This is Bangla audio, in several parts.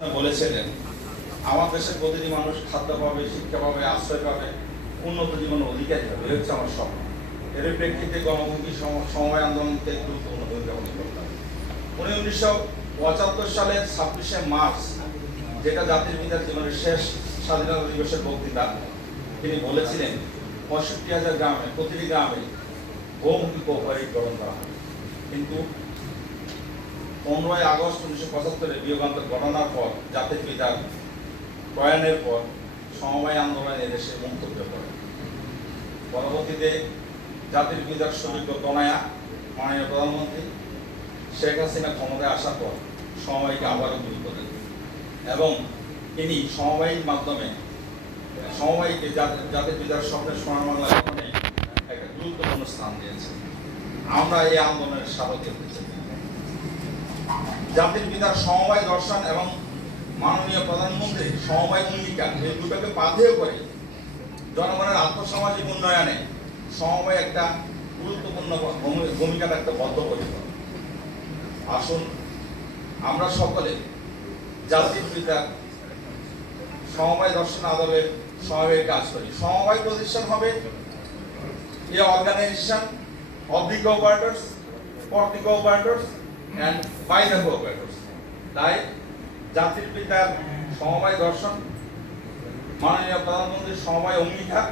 বলেছিলেন আমার দেশের প্রতিটি মানুষ খাদ্য পাবে, শিক্ষা পাবে, আশ্রয় পাবে, উন্নত জীবনের অধিকারী হবে। এই হচ্ছে আমার স্বপ্ন। এর প্রেক্ষিতে গণমুখী সমবায় আন্দোলনকে গুরুত্বপূর্ণ ভূমিকা পালন করতে হবে। উনি 1975 সালের 26শে মার্চ, যেটা জাতির পিতার জীবনের শেষ স্বাধীনতা দিবসের বক্তৃতা, তিনি বলেছিলেন 65,000 গ্রামে, প্রতিটি গ্রামে বহুমুখী কোঅপারেটিভ গঠন করা হবে। কিন্তু 15ই আগস্ট 1975-এ বিয়োগান্তক ঘটনার পর, জাতির পিতার প্রয়াণের পর সমবায় আন্দোলন এদেশে মন্তব্য করে। পরবর্তীতে জাতির পিতার সুযোগ্য তনয়া মাননীয় প্রধানমন্ত্রী শেখ হাসিনা ক্ষমতায় আসার পর সমবায়কে আবারও গুরুত্ব দেন এবং তিনি সমবায়ের মাধ্যমে সমবায়কে জাতির পিতার স্বপ্নের সোনার বাংলা গঠনে একটা গুরুত্বপূর্ণ স্থান দিয়েছেন। আমরা এই আন্দোলনের স্বাগত করতে চাই। জাতির পিতার সমবায় দর্শন এবং মাননীয় প্রধানমন্ত্রী সমবায় অঙ্গীকার, এই দুটোকে বাধ্য করে জনগণের আর্থসামাজিক উন্নয়নে সমবায় একটা গুরুত্বপূর্ণ ভূমিকা রাখতে বদ্ধপরিকর। আসুন আমরা সকলে জাতির পিতার সমবায় দর্শন আদলে সমবায়ের কাজ করি। সমবায় প্রতিষ্ঠান হবে এ organisation of the cooperators, for the cooperators and by the cooperators. তাই জাতির পিতার সমবায় দর্শন, মাননীয় প্রধানমন্ত্রীর সমবায় অঙ্গীকার,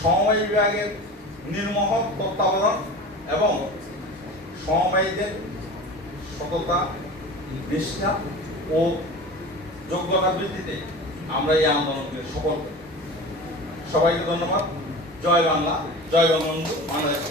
সমবায় বিভাগের নির্মোহ তত্ত্বাবধান এবং সমবায়ীদের সততা, নিষ্ঠা ও যোগ্যতা বৃদ্ধিতে আমরা এই আন্দোলনকে সফল করি। সবাইকে ধন্যবাদ। জয় বাংলা, জয় বঙ্গবন্ধু, বাংলাদেশ।